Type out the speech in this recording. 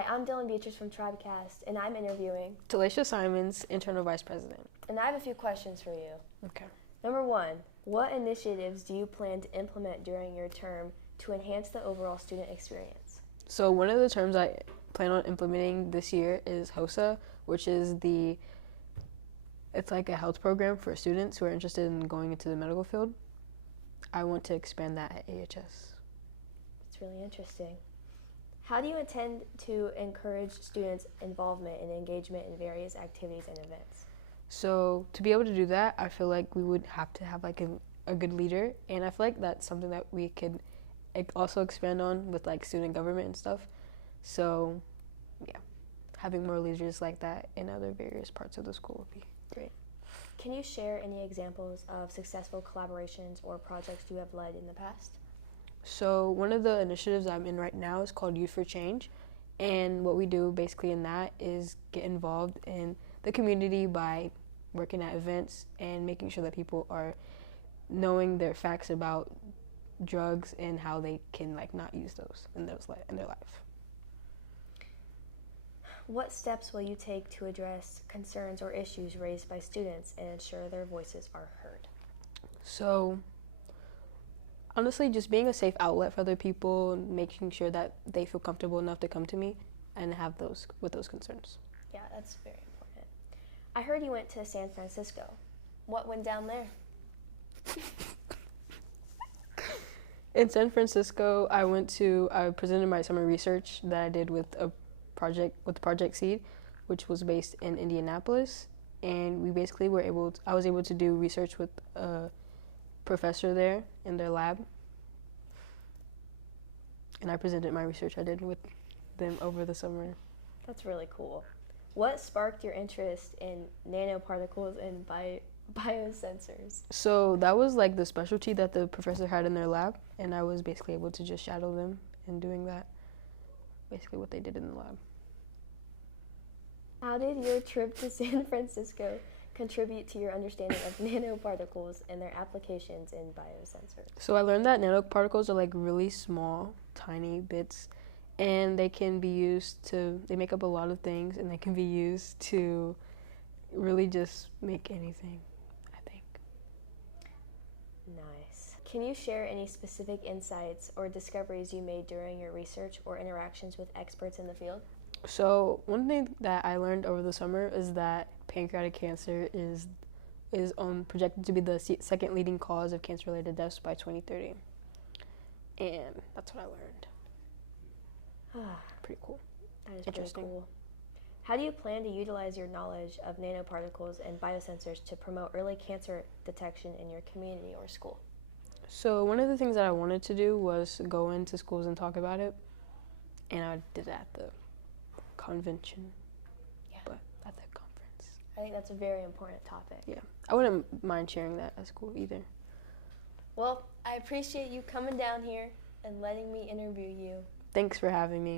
Hi, I'm Dylan Beatrice from Tribecast, and I'm interviewing Talaysha Simonds, Internal Vice President. And I have a few questions for you. Okay. Number one, what initiatives do you plan to implement during your term to enhance the overall student experience? So one of the terms I plan on implementing this year is HOSA, which is it's like a health program for students who are interested in going into the medical field. I want to expand that at AHS. It's really interesting. How do you intend to encourage students' involvement and engagement in various activities and events? So to be able to do that, I feel like we would have to have like a good leader, and I feel like that's something that we could also expand on with like student government and stuff. So yeah, having more leaders like that in other various parts of the school would be great. Can you share any examples of successful collaborations or projects you have led in the past? So one of the initiatives I'm in right now is called Youth for Change, and what we do basically in that is get involved in the community by working at events and making sure that people are knowing their facts about drugs and how they can like not use those in their life. What steps will you take to address concerns or issues raised by students and ensure their voices are heard? So honestly, just being a safe outlet for other people, making sure that they feel comfortable enough to come to me and have those concerns. Yeah, that's very important. I heard you went to San Francisco. What went down there? In San Francisco, I presented my summer research that I did with Project Seed, which was based in Indianapolis, and we basically I was able to do research with a professor there in their lab, and I presented my research I did with them over the summer. That's really cool. What sparked your interest in nanoparticles and biosensors? So that was like the specialty that the professor had in their lab, and I was basically able to just shadow them in doing that, basically what they did in the lab. How did your trip to San Francisco contribute to your understanding of nanoparticles and their applications in biosensors? So I learned that nanoparticles are like really small, tiny bits, and they make up a lot of things, and they can be used to really just make anything, I think. Nice. Can you share any specific insights or discoveries you made during your research or interactions with experts in the field? So one thing that I learned over the summer is that pancreatic cancer is projected to be the second leading cause of cancer-related deaths by 2030. And that's what I learned. Pretty cool. That is interesting. Pretty cool. How do you plan to utilize your knowledge of nanoparticles and biosensors to promote early cancer detection in your community or school? So one of the things that I wanted to do was go into schools and talk about it, and I did that at the convention, but at the conference. I think that's a very important topic. Yeah, I wouldn't mind sharing that at school either. Well, I appreciate you coming down here and letting me interview you. Thanks for having me.